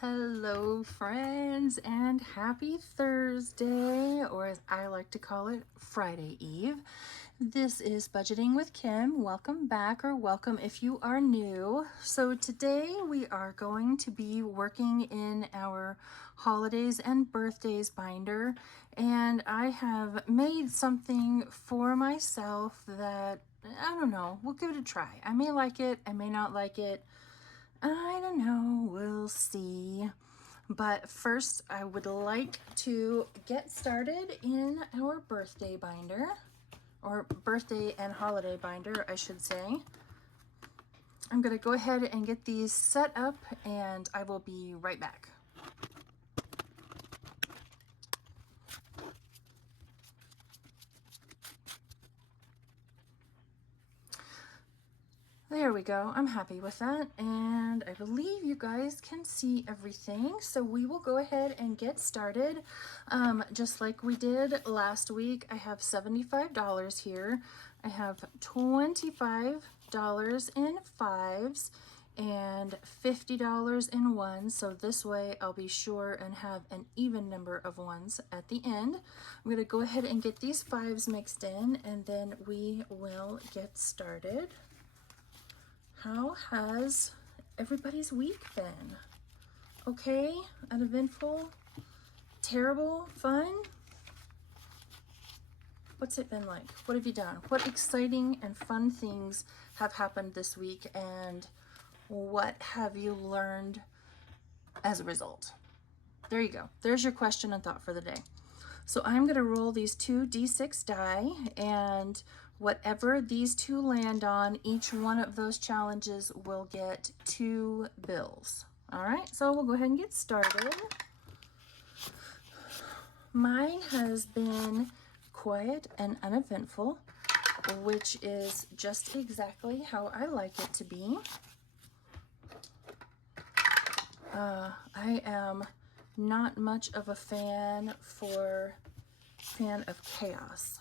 Hello friends, and happy Thursday, or as I like to call it, Friday Eve. This is Budgeting with Kim. Welcome back, or welcome if you are new. So today we are going to be working in our holidays and birthdays binder, and I have made something for myself that, I don't know, we'll give it a try. I may like it, I may not like it. I don't know, we'll see. But first, I would like to get started in our birthday binder, or birthday and holiday binder, I should say. I'm going to go ahead and get these set up, and I will be right back. There we go. I'm happy with that, and I believe you guys can see everything, so we will go ahead and get started. Just like we did last week, I have $75 here. I have $25 in fives and $50 in ones, so this way I'll be sure and have an even number of ones at the end. I'm going to go ahead and get these fives mixed in, and then we will get started. How has everybody's week been? Okay? Uneventful? Terrible? Fun? What's it been like? What have you done? What exciting and fun things have happened this week, and what have you learned as a result? There you go. There's your question and thought for the day. So I'm going to roll these two D6 die, and whatever these two land on, each one of those challenges will get 2 bills. All right, so we'll go ahead and get started. Mine has been quiet and uneventful, which is just exactly how I like it to be. I am not much of a fan of chaos.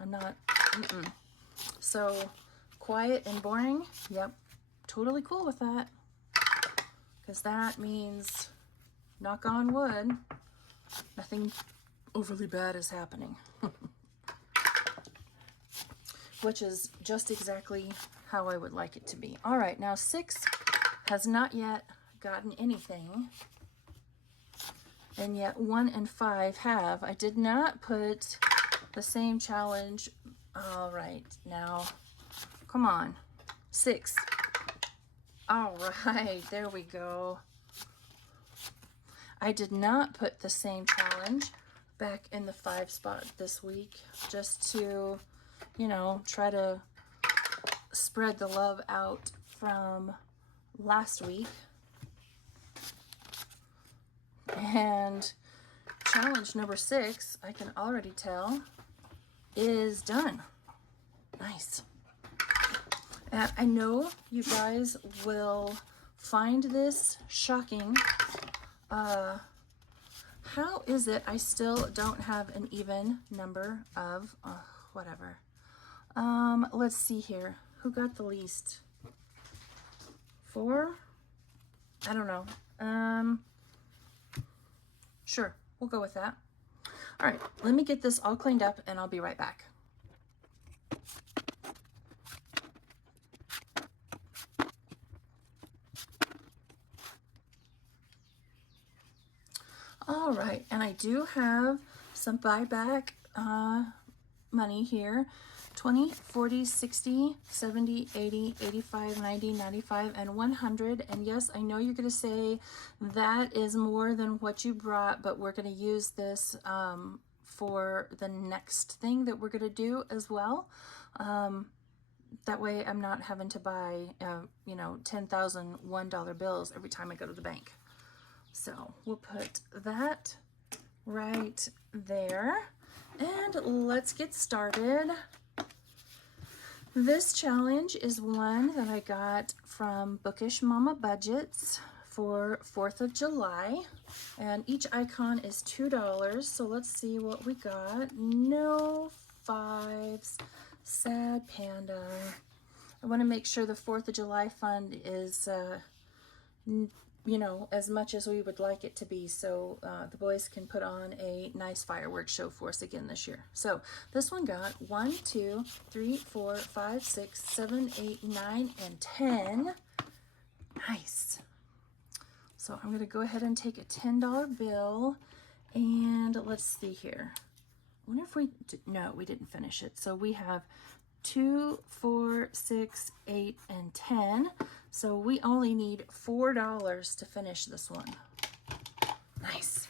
I'm not, So quiet and boring, yep, totally cool with that. Because that means, knock on wood, nothing overly bad is happening. Which is just exactly how I would like it to be. All right, now 6 has not yet gotten anything. And yet 1 and 5 have. I did not put the same challenge. All right, now, come on. 6. All right, there we go. I did not put the same challenge back in the 5 spot this week, just to, you know, try to spread the love out from last week. And challenge number 6, I can already tell, is done. Nice. And I know you guys will find this shocking. How is it I still don't have an even number of, whatever. Let's see here. Who got the least? 4? I don't know. Sure, we'll go with that. All right, let me get this all cleaned up and I'll be right back. All right, and I do have some buyback money here. 20, 40, 60, 70, 80, 85, 90, 95, and 100. And yes, I know you're going to say that is more than what you brought, but we're going to use this for the next thing that we're going to do as well. That way I'm not having to buy, you know, 10,000 $1 bills every time I go to the bank. So we'll put that right there. And let's get started. This challenge is one that I got from Bookish Mama Budgets for 4th of July. And each icon is $2. So let's see what we got. No 5s. Sad panda. I want to make sure the 4th of July fund is you know, as much as we would like it to be, so the boys can put on a nice fireworks show for us again this year. So this one got 1, 2, 3, 4, 5, 6, 7, 8, 9, and 10. Nice. So I'm going to go ahead and take a $10 bill, and let's see here. I wonder if we did, no, we didn't finish it. So we have 2, 4, 6, 8, and 10. So we only need $4 to finish this one. Nice.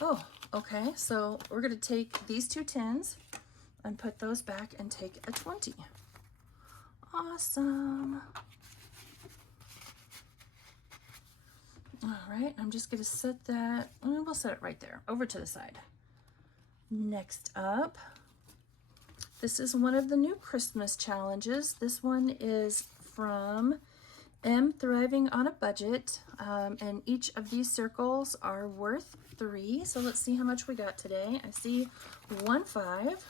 Oh, okay. So we're going to take these two 10s and put those back and take a 20. Awesome. All right, I'm just going to set that, we'll set it right there, over to the side. Next up, this is one of the new Christmas challenges. This one is from M Thriving on a Budget, and each of these circles are worth 3. So let's see how much we got today. I see 1 5.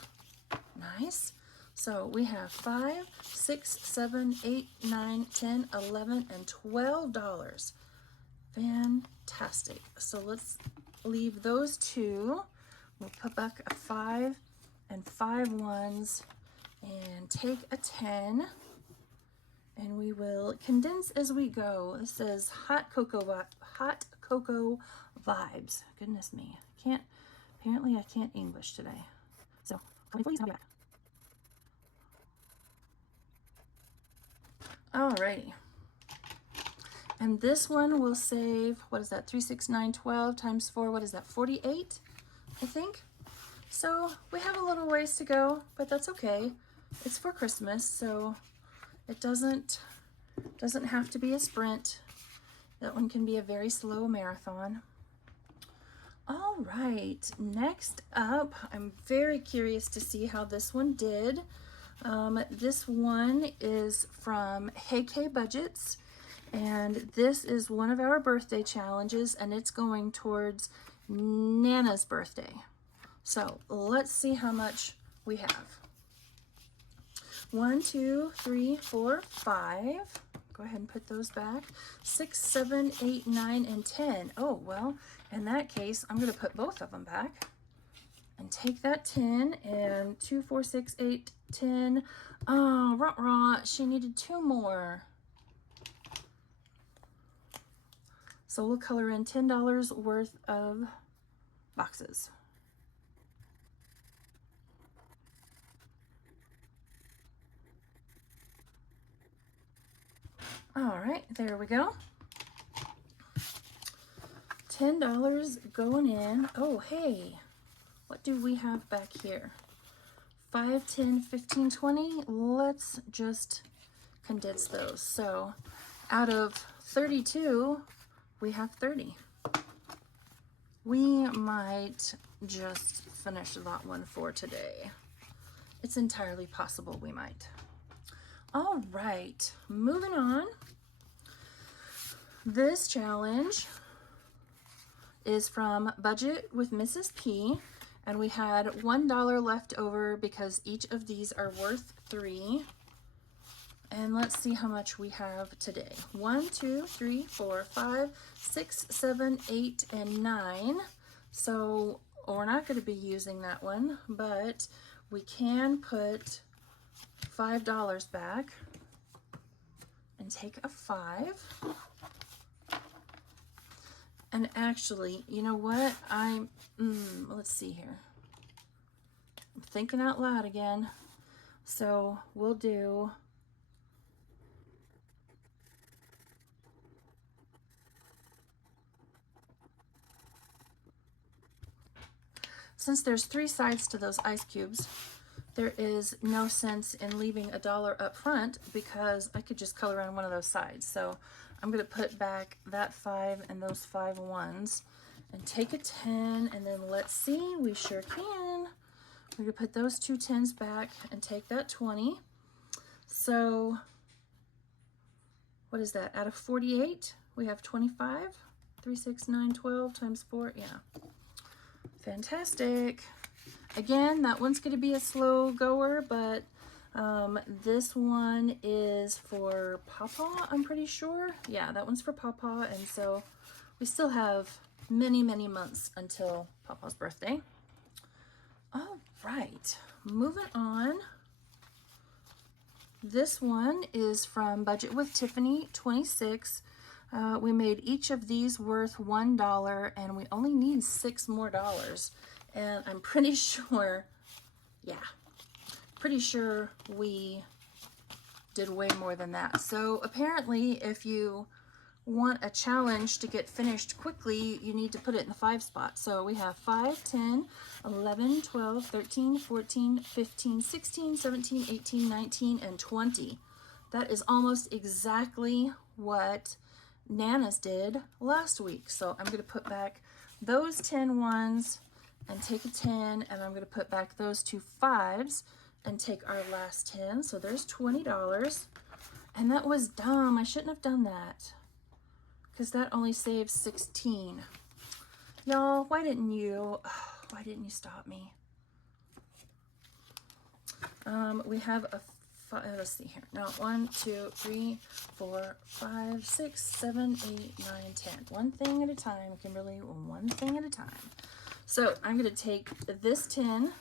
Nice. So we have 5, 6, 7, 8, 9, 10, 11, and $12. Fantastic. So let's leave those 2. We'll put back a 5 and 5 ones and take a 10. And we will condense as we go. This says hot cocoa vibes. Goodness me. Apparently I can't English today. So, please, I'll be back. Alrighty. And this one will save, what is that, 3, 6, 9, 12 times 4, what is that, 48, I think? So we have a little ways to go, but that's okay. It's for Christmas, so it doesn't have to be a sprint. That one can be a very slow marathon. All right, next up, I'm very curious to see how this one did. This one is from Hey K Budgets. And this is one of our birthday challenges, and it's going towards Nana's birthday. So let's see how much we have. 1, 2, 3, 4, 5. Go ahead and put those back. 6, 7, 8, 9, and 10. Oh, well, in that case, I'm going to put both of them back and take that 10 and 2, 4, 6, 8, 10. Oh, she needed 2 more. So we'll color in $10 worth of boxes. All right, there we go. $10 going in. Oh, hey, what do we have back here? 5, 10, 15, 20. Let's just condense those. So out of 32, we have 30. We might just finish that one for today. It's entirely possible we might. All right, moving on. This challenge is from Budget with Mrs. P, and we had $1 left over because each of these are worth 3. And let's see how much we have today. 1, 2, 3, 4, 5, 6, 7, 8, and 9. So we're not going to be using that one, but we can put $5 back and take a 5. And actually, you know what? Let's see here. I'm thinking out loud again. So we'll do since there's 3 sides to those ice cubes, there is no sense in leaving $1 up front because I could just color on one of those sides. So I'm going to put back that 5 and those 5 ones and take a 10, and then let's see, we sure can. We're going to put those 2 10s back and take that 20. So what is that? Out of 48, we have 25. 3, 6, 9, 12 times 4. Yeah. Fantastic. Again, that one's going to be a slow goer, but This one is for Papa, I'm pretty sure. Yeah, that one's for Papa, and so we still have many, many months until Papa's birthday. All right, moving on. This one is from Budget with Tiffany 26. We made each of these worth $1, and we only need $6 more. And I'm pretty sure, yeah, pretty sure we did way more than that. So apparently, if you want a challenge to get finished quickly, you need to put it in the 5 spot. So we have 5, 10, 11, 12, 13, 14, 15, 16, 17, 18, 19, and 20. That is almost exactly what Nana's did last week. So I'm going to put back those 10 ones and take a 10, and I'm going to put back those 2 5s and take our last 10. So there's $20. And that was dumb. I shouldn't have done that, because that only saves 16. Y'all, why didn't you stop me? We have a, let's see here. Now, 1, 2, 3, 4, 5, 6, 7, 8, 9, 10. One thing at a time, Kimberly, one thing at a time. So I'm gonna take this 10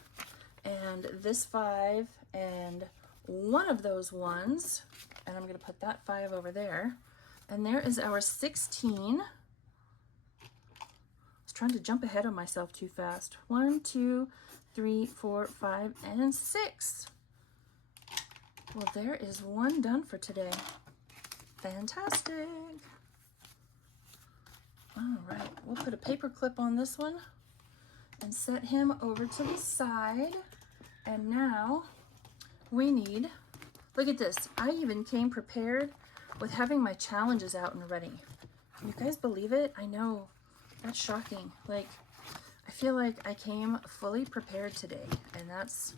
and this 5 and one of those ones, and I'm gonna put that 5 over there. And there is our 16. I was trying to jump ahead of myself too fast. 1, 2, 3, 4, 5, and 6. Well, there is one done for today. Fantastic. All right, we'll put a paper clip on this one and set him over to the side. And now we need, look at this. I even came prepared with having my challenges out and ready. Can you guys believe it? I know, that's shocking. Like, I feel like I came fully prepared today, and that's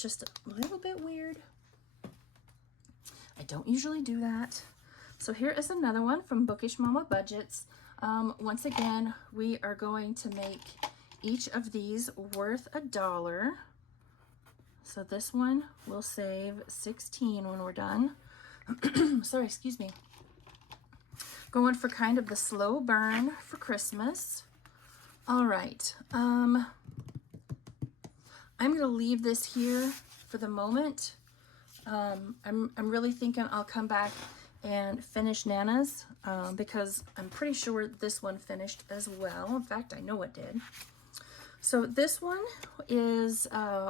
just a little bit weird. I don't usually do that. So here is another one from Bookish Mama Budgets. Once again, we are going to make each of these worth $1. So this one will save 16 when we're done. Sorry, excuse me. Going for kind of the slow burn for Christmas. All right. I'm going to leave this here for the moment. I'm really thinking I'll come back and finish Nana's because I'm pretty sure this one finished as well. In fact, I know it did. So this one is,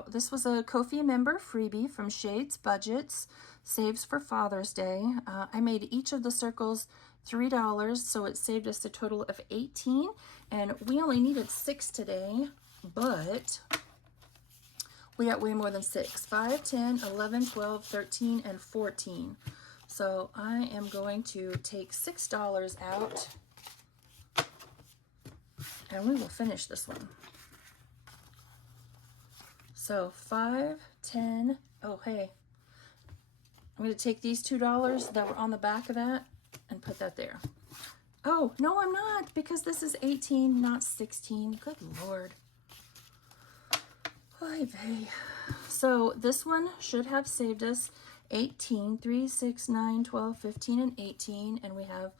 this was a Ko-fi member freebie from Shades Budgets, saves for Father's Day. I made each of the circles $3, so it saved us a total of 18, and we only needed 6 today, but we got way more than 6. 5, 10, 11, 12, 13, and 14. So I am going to take $6 out, and we will finish this one. So 5, 10, oh hey, I'm going to take these $2 that were on the back of that and put that there. Oh, no, I'm not, because this is 18, not 16. Good Lord. Oy vey. So this one should have saved us 18, 3, 6, 9, 12, 15, and 18. And we have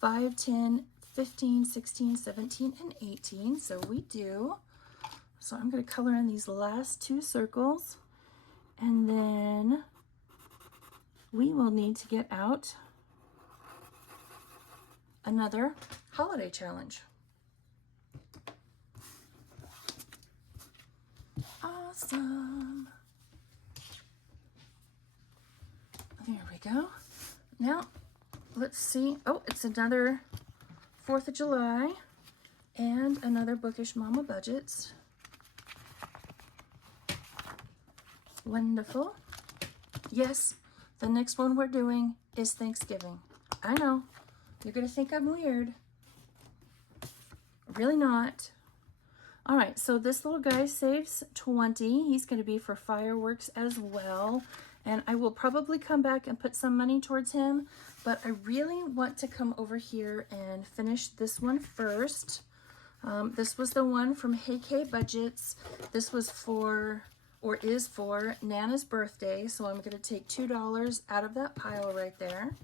5, 10, 15, 16, 17, and 18. So we do. So I'm going to color in these last 2 circles. And then we will need to get out another holiday challenge. Awesome. There we go. Now, let's see. Oh, it's another 4th of July and another Bookish Mama Budgets. Wonderful. Yes, the next one we're doing is Thanksgiving. I know. You're going to think I'm weird. Really not. All right, so this little guy saves 20. He's going to be for fireworks as well. And I will probably come back and put some money towards him. But I really want to come over here and finish this one first. This was the one from Hey K Budgets. This was for or is for Nana's birthday. So I'm going to take $2 out of that pile right there.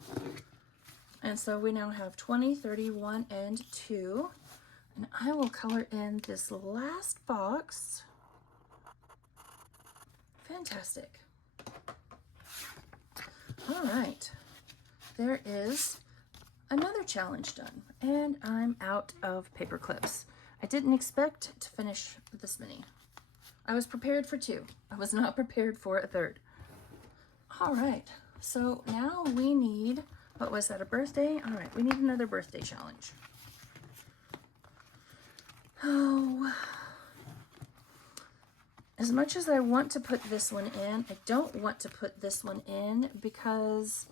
And so we now have 20, 30, 1, and 2. And I will color in this last box. Fantastic. All right, there is another challenge done, and I'm out of paper clips. I didn't expect to finish this many. I was prepared for 2. I was not prepared for a 3rd. All right, so now we need, what was that, a birthday? All right, we need another birthday challenge. Oh, as much as I want to put this one in, I don't want to put this one in because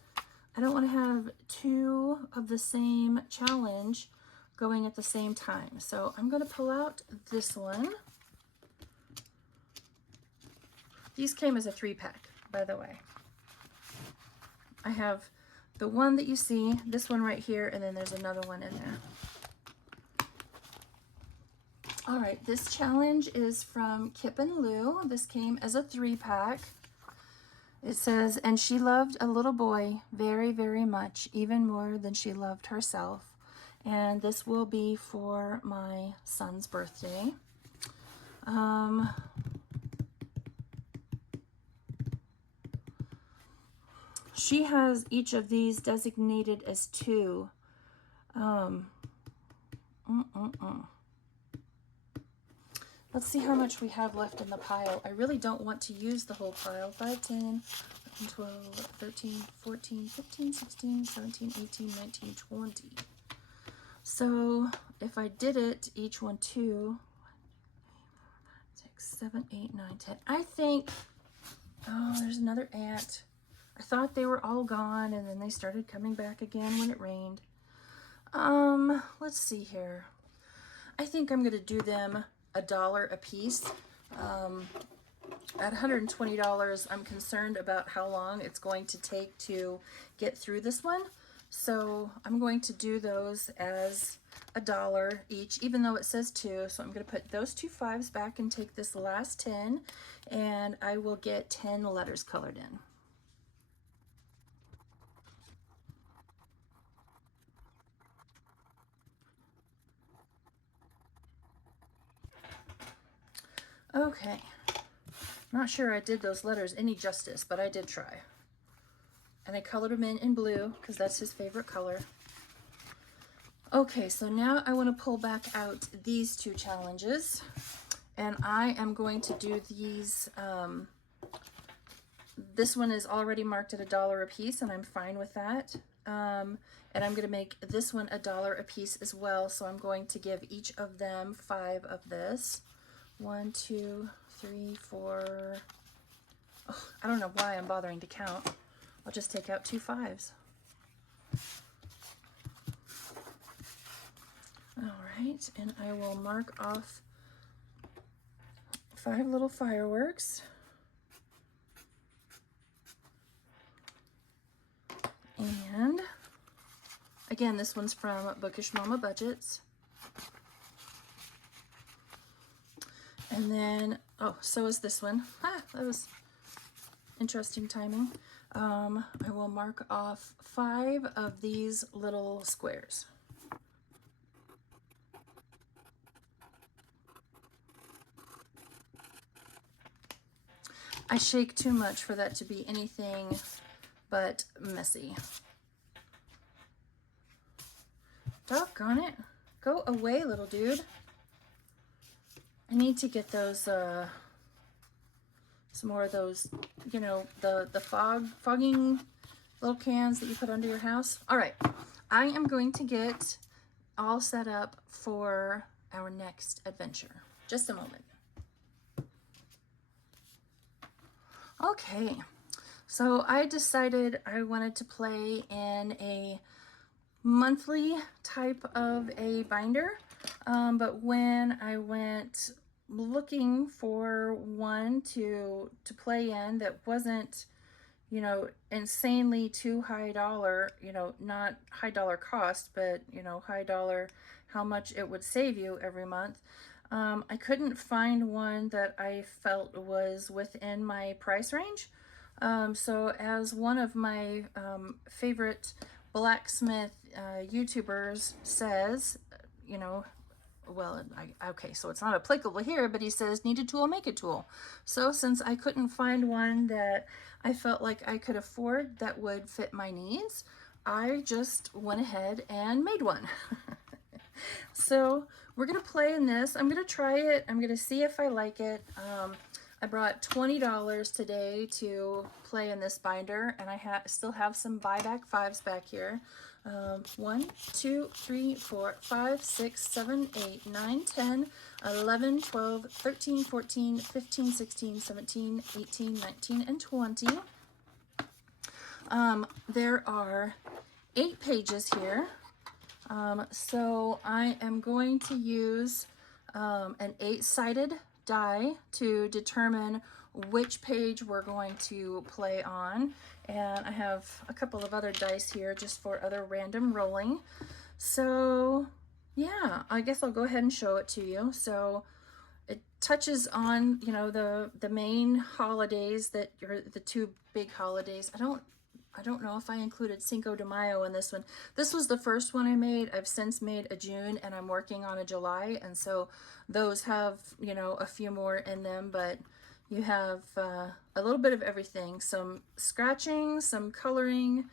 I don't want to have 2 of the same challenge going at the same time. So I'm going to pull out this one. These came as a 3-pack, by the way. I have the one that you see, this one right here, and then there's another one in there. All right, this challenge is from Kip Lu. This came as a 3-pack. It says, and she loved a little boy very, very much, even more than she loved herself. And this will be for my son's birthday. She has each of these designated as 2. Let's see how much we have left in the pile. I really don't want to use the whole pile. 5, 10, 11, 12, 13, 14, 15, 16, 17, 18, 19, 20. So if I did it, each one 2, 6, 7, 8, 9, 10. I think, oh, there's another ant. I thought they were all gone, and then they started coming back again when it rained. Let's see here. I think I'm going to do them $1 a piece. At $120, I'm concerned about how long it's going to take to get through this one. So I'm going to do those as $1 each, even though it says 2. So I'm going to put those 2 5s back and take this last 10, and I will get 10 letters colored in. Okay, not sure I did those letters any justice, but I did try. And I colored them in blue because that's his favorite color. Okay, so now I want to pull back out these 2 challenges, and I am going to do these. This one is already marked at $1 a piece, and I'm fine with that. And I'm going to make this one $1 a piece as well, so I'm going to give each of them 5 of this. 1, 2, 3, 4. Oh, I don't know why I'm bothering to count. I'll just take out 2 5s. All right, and I will mark off 5 little fireworks. And again, this one's from Bookish Mama Budgets. And then, oh, so is this one. That was interesting timing. I will mark off 5 of these little squares. I shake too much for that to be anything but messy. Doggone it. Go away, little dude. I need to get those, some more of those, you know, the fogging little cans that you put under your house. All right, I am going to get all set up for our next adventure. Just a moment. Okay, so I decided I wanted to play in a monthly type of a binder, but when I went looking for one to play in that wasn't, you know, insanely too high dollar, you know, not high dollar cost, but, you know, high dollar how much it would save you every month, I couldn't find one that I felt was within my price range. So as one of my favorite blacksmith YouTubers says, you know, well, okay, so it's not applicable here, but he says, need a tool, make a tool. So since I couldn't find one that I felt like I could afford that would fit my needs, I just went ahead and made one. So we're gonna play in this. I'm gonna try it. I'm gonna see if I like it. I brought $20 today to play in this binder, and I still have some buyback fives back here. 1, 2, 3, 4, 5, 6, 7, 8, 9, 10, 11, 12, 13, 14, 15, 16, 17, 18, 19, and 20. There are 8 pages here. So I am going to use an 8-sided die to determine which page we're going to play on. And I have a couple of other dice here just for other random rolling. So yeah, I guess I'll go ahead and show it to you. So it touches on, you know, the main holidays that are the 2 big holidays. I don't know if I included Cinco de Mayo in this one. This was the first one I made. I've since made a June, and I'm working on a July, and so those have, you know, a few more in them, but you have a little bit of everything. Some scratching, some coloring.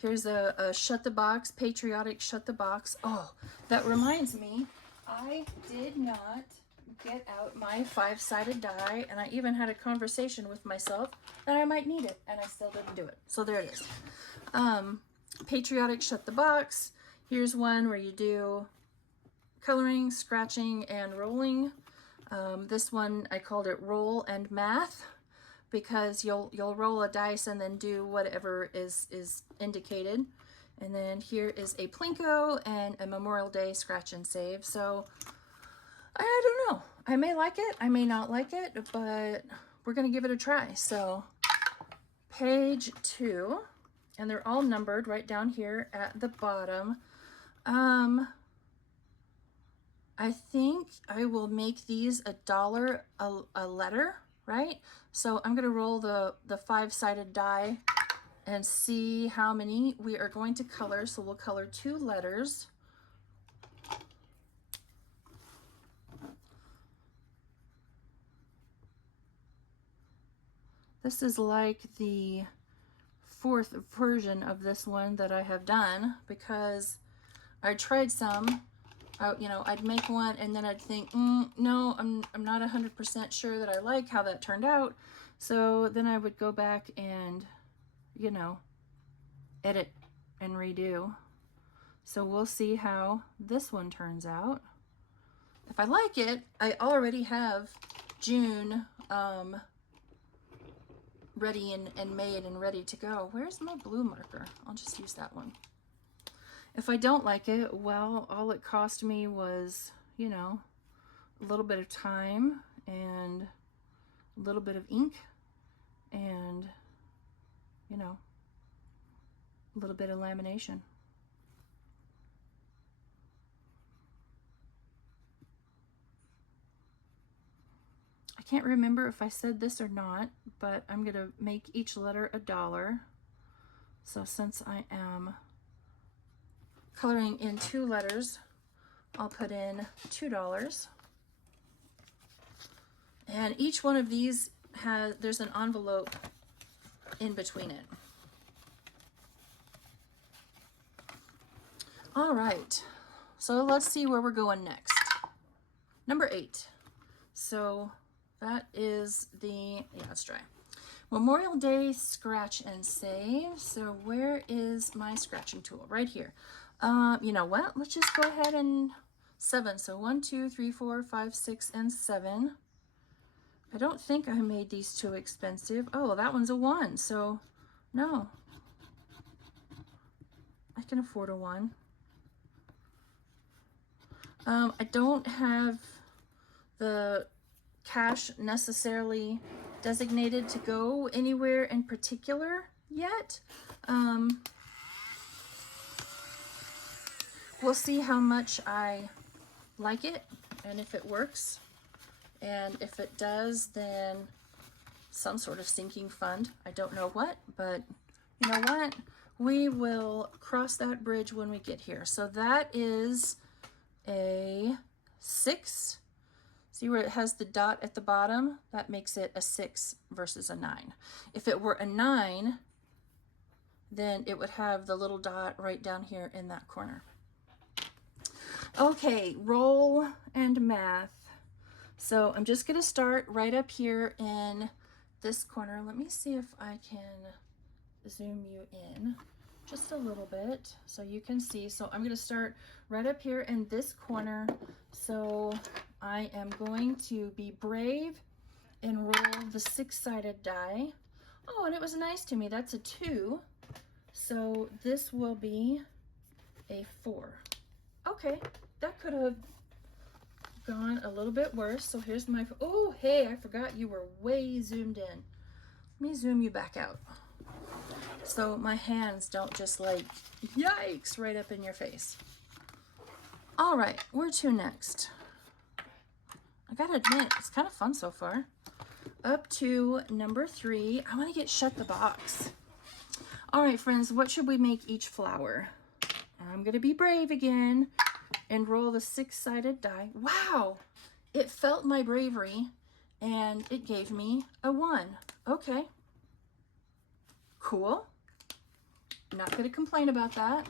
Here's a shut the box, patriotic shut the box. Oh, that reminds me, I did not get out my 5-sided die, and I even had a conversation with myself that I might need it, and I still didn't do it. So there it is. Patriotic shut the box. Here's one where you do coloring, scratching, and rolling. This one I called it roll and math, because you'll roll a dice and then do whatever is indicated. And then here is a Plinko and a Memorial Day scratch and save. So I don't know. I may like it, I may not like it, but we're gonna give it a try. So page 2, and they're all numbered right down here at the bottom. I think I will make these $1 a letter, right? So I'm gonna roll the 5-sided die and see how many we are going to color. So we'll color 2 letters. This is like the 4th version of this one that I have done, because I tried some. You know, I'd make one and then I'd think, no, I'm not 100% sure that I like how that turned out. So then I would go back and, you know, edit and redo. So we'll see how this one turns out. If I like it, I already have June ready and made and ready to go. Where's my blue marker? I'll just use that one. If I don't like it, well, all it cost me was, you know, a little bit of time and a little bit of ink and, you know, a little bit of lamination. I can't remember if I said this or not, but I'm going to make each letter $1. So since I am coloring in 2 letters, I'll put in $2. And each one of these there's an envelope in between it. All right, so let's see where we're going next. Number 8. So that is let's try. Memorial Day scratch and save. So where is my scratching tool? Right here. You know what? Let's just go ahead and 7. So 1, 2, 3, 4, 5, 6, and 7. I don't think I made these too expensive. Oh, that one's a 1. So no, I can afford a 1. I don't have the cash necessarily designated to go anywhere in particular yet. We'll see how much I like it and if it works. And if it does, then some sort of sinking fund. I don't know what, but you know what? We will cross that bridge when we get here. So that is a 6. See where it has the dot at the bottom? That makes it a 6 versus a 9. If it were a 9, then it would have the little dot right down here in that corner. Okay, roll and math. So I'm just going to start right up here in this corner. Let me see if I can zoom you in just a little bit so you can see. So I'm going to start right up here in this corner. So I am going to be brave and roll the 6-sided die. Oh, and it was nice to me. That's a 2. So this will be a 4. Okay, that could have gone a little bit worse. So here's my, oh, hey, I forgot you were way zoomed in. Let me zoom you back out so my hands don't just like, yikes, right up in your face. All right, where to next? I gotta admit, it's kind of fun so far. Up to number 3. I want to get shut the box. All right, friends, what should we make each flower? I'm gonna be brave again and roll the 6-sided die. Wow, it felt my bravery and it gave me a 1. Okay, cool. Not going to complain about that.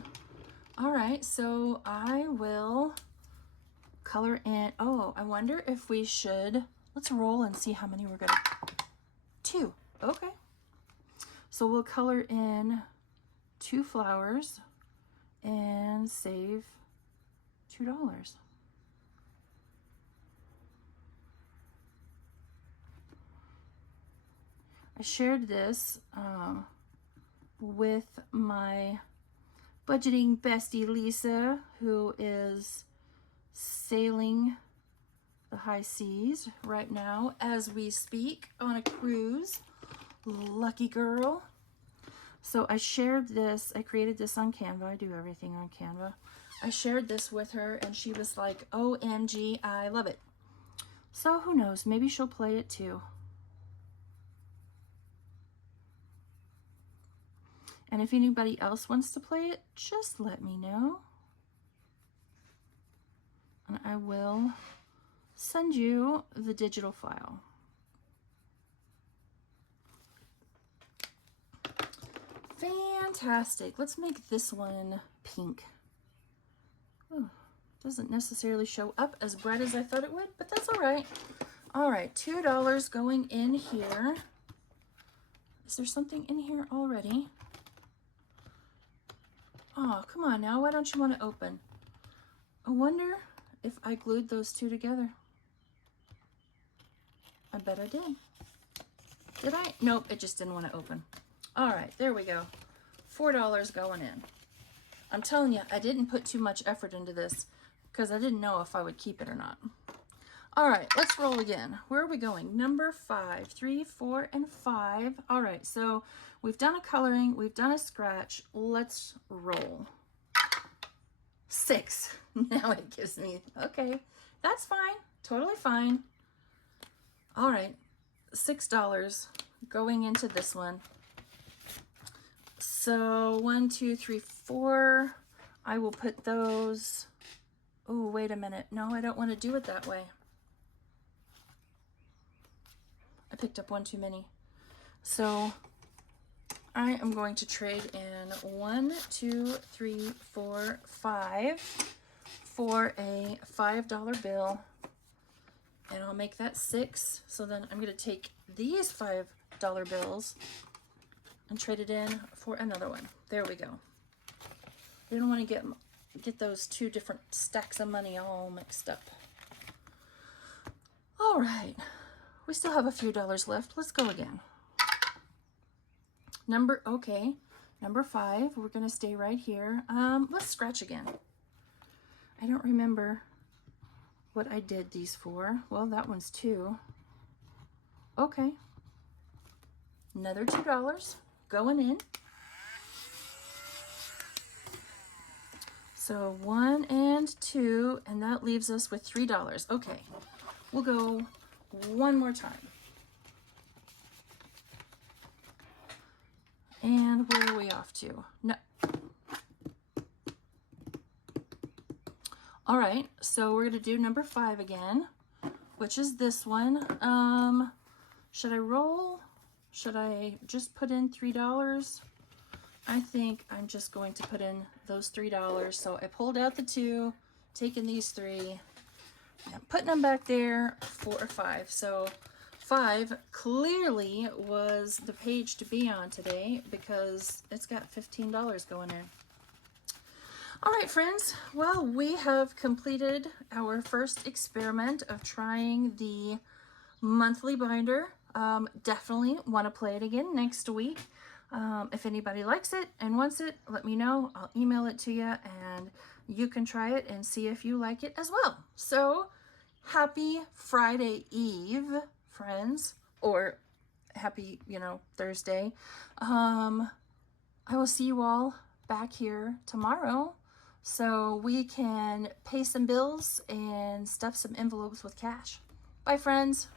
All right, so I will color in. Oh, I wonder if we should, let's roll and see how many we're going to, 2. Okay, so we'll color in 2 flowers and save $2. I shared this with my budgeting bestie Lisa, who is sailing the high seas right now as we speak on a cruise. Lucky girl. So I shared this, I created this on Canva. I do everything on Canva. I shared this with her and she was like, OMG, I love it. So who knows, maybe she'll play it too. And if anybody else wants to play it, just let me know. And I will send you the digital file. Fantastic. Let's make this one pink. Oh, doesn't necessarily show up as bright as I thought it would, but that's all right. All right, $2 going in here. Is there something in here already? Oh, come on now. Why don't you want to open? I wonder if I glued those 2 together. I bet I did. Did I? Nope, it just didn't want to open. All right, there we go. $4 going in. I'm telling you, I didn't put too much effort into this because I didn't know if I would keep it or not. All right, let's roll again. Where are we going? Number 5, 3, 4, and 5. All right, so we've done a coloring, we've done a scratch. Let's roll. 6. Now it gives me, okay, that's fine, totally fine. All right, $6 going into this one. So 1, 2, 3, 4. I will put those. Oh, wait a minute. No, I don't want to do it that way. I picked up one too many. So I am going to trade in 1, 2, 3, 4, 5 for a $5 bill. And I'll make that 6. So then I'm going to take these $5 bills and trade it in for another one. There we go. You don't want to get those 2 different stacks of money all mixed up. All right. We still have a few dollars left. Let's go again. Number 5. We're going to stay right here. Let's scratch again. I don't remember what I did these for. Well, that one's 2. Okay. Another $2 going in. So 1 and 2, and that leaves us with $3. Okay, we'll go one more time. And where are we off to? No. All right, so we're gonna do number 5 again, which is this one. Should I roll? Should I just put in $3? I think I'm just going to put in those $3. So I pulled out the 2, taking these 3, and putting them back there, 4 or 5. So 5 clearly was the page to be on today because it's got $15 going in. All right, friends. Well, we have completed our first experiment of trying the monthly binder. Definitely want to play it again next week. If anybody likes it and wants it, let me know. I'll email it to you and you can try it and see if you like it as well. So happy Friday Eve, friends, or happy, Thursday. I will see you all back here tomorrow so we can pay some bills and stuff some envelopes with cash. Bye, friends.